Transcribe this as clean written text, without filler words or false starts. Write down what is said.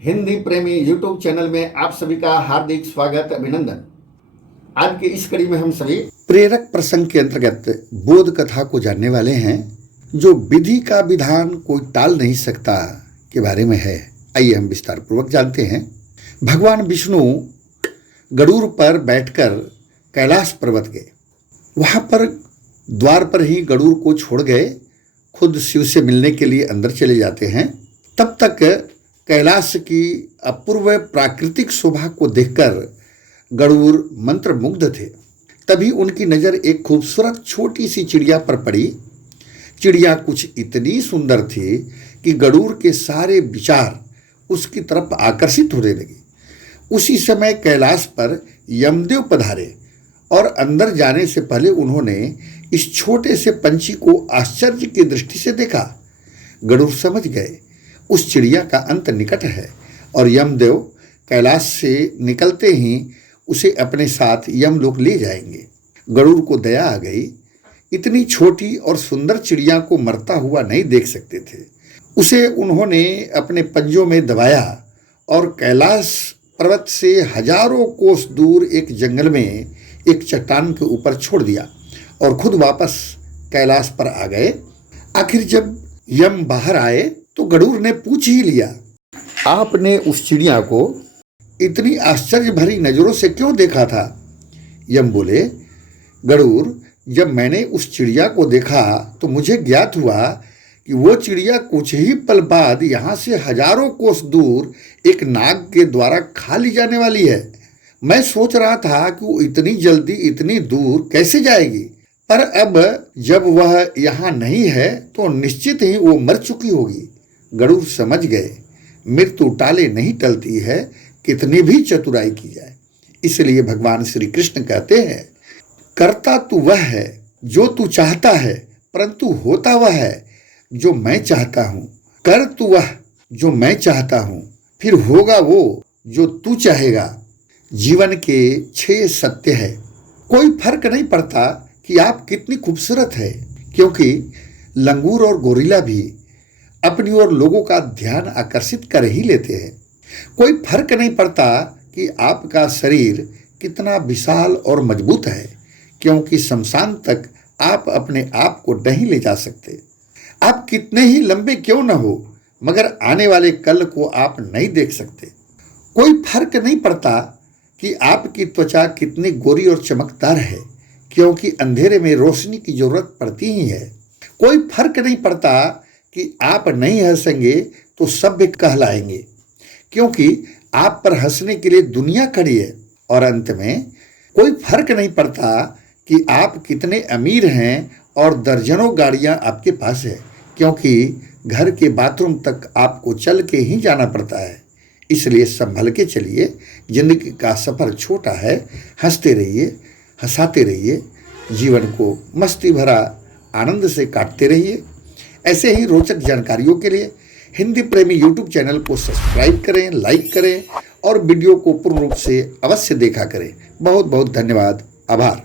हिंदी प्रेमी YouTube channel में आप सभी का हार्दिक स्वागत अभिनंदन। आज की इस कड़ी में हम सभी प्रेरक प्रसंग के अंतर्गत बोध कथा को जानने वाले हैं, जो विधि का विधान कोई टाल नहीं सकता के बारे में है। आइए हम विस्तार पूर्वक जानते हैं। भगवान विष्णु गरुड़ पर बैठकर कैलाश पर्वत गए। वहां पर द्वार पर ही गरुड़ को छोड़ गए, खुद शिव से मिलने के लिए अंदर चले जाते हैं। तब तक कैलाश की अपूर्व प्राकृतिक शोभा को देखकर गरुड़ मंत्रमुग्ध थे। तभी उनकी नज़र एक खूबसूरत छोटी सी चिड़िया पर पड़ी। चिड़िया कुछ इतनी सुंदर थी कि गरुड़ के सारे विचार उसकी तरफ आकर्षित होने लगे। उसी समय कैलाश पर यमदेव पधारे और अंदर जाने से पहले उन्होंने इस छोटे से पंछी को आश्चर्य की दृष्टि से देखा। गरुड़ समझ गए उस चिड़िया का अंत निकट है और यमदेव कैलाश से निकलते ही उसे अपने साथ यमलोक ले जाएंगे। गरुड़ को दया आ गई। इतनी छोटी और सुंदर चिड़िया को मरता हुआ नहीं देख सकते थे। उसे उन्होंने अपने पंजों में दबाया और कैलाश पर्वत से हजारों कोस दूर एक जंगल में एक चट्टान के ऊपर छोड़ दिया और खुद वापस कैलाश पर आ गए। आखिर जब यम बाहर आए तो गरुड़ ने पूछ ही लिया, आपने उस चिड़िया को इतनी आश्चर्य भरी नजरों से क्यों देखा था? यम बोले, गरुड़, जब मैंने उस चिड़िया को देखा तो मुझे ज्ञात हुआ कि वो चिड़िया कुछ ही पल बाद यहाँ से हजारों कोस दूर एक नाग के द्वारा खा ली जाने वाली है। मैं सोच रहा था कि वो इतनी जल्दी इतनी दूर कैसे जाएगी, पर अब जब वह यहाँ नहीं है तो निश्चित ही वो मर चुकी होगी। गरुड़ समझ गए मृत्यु टाले नहीं टलती है, कितनी भी चतुराई की जाए। इसलिए भगवान श्री कृष्ण कहते हैं, करता तू वह है जो तू चाहता है, परंतु होता वह है जो मैं चाहता हूँ। कर तू वह जो मैं चाहता हूँ, फिर होगा वो जो तू चाहेगा। जीवन के 6 सत्य है। कोई फर्क नहीं पड़ता कि आप कितनी खूबसूरत है, क्योंकि लंगूर और गोरिल्ला भी अपनी ओर लोगों का ध्यान आकर्षित कर ही लेते हैं। कोई फर्क नहीं पड़ता कि आपका शरीर कितना विशाल और मजबूत है, क्योंकि शमशान तक आप अपने आप को नहीं ले जा सकते। आप कितने ही लंबे क्यों न हो, मगर आने वाले कल को आप नहीं देख सकते। कोई फर्क नहीं पड़ता कि आपकी त्वचा कितनी गोरी और चमकदार है, क्योंकि अंधेरे में रोशनी की जरूरत पड़ती ही है। कोई फर्क नहीं पड़ता कि आप नहीं हंसेंगे तो सभ्य कहलाएंगे, क्योंकि आप पर हंसने के लिए दुनिया खड़ी है। और अंत में कोई फर्क नहीं पड़ता कि आप कितने अमीर हैं और दर्जनों गाड़ियां आपके पास है, क्योंकि घर के बाथरूम तक आपको चल के ही जाना पड़ता है। इसलिए संभल के चलिए। जिंदगी का सफ़र छोटा है। हंसते रहिए, हंसाते रहिए, जीवन को मस्ती भरा आनंद से काटते रहिए। ऐसे ही रोचक जानकारियों के लिए हिंदी प्रेमी यूट्यूब चैनल को सब्सक्राइब करें, लाइक करें और वीडियो को पूर्ण रूप से अवश्य देखा करें। बहुत बहुत धन्यवाद। आभार।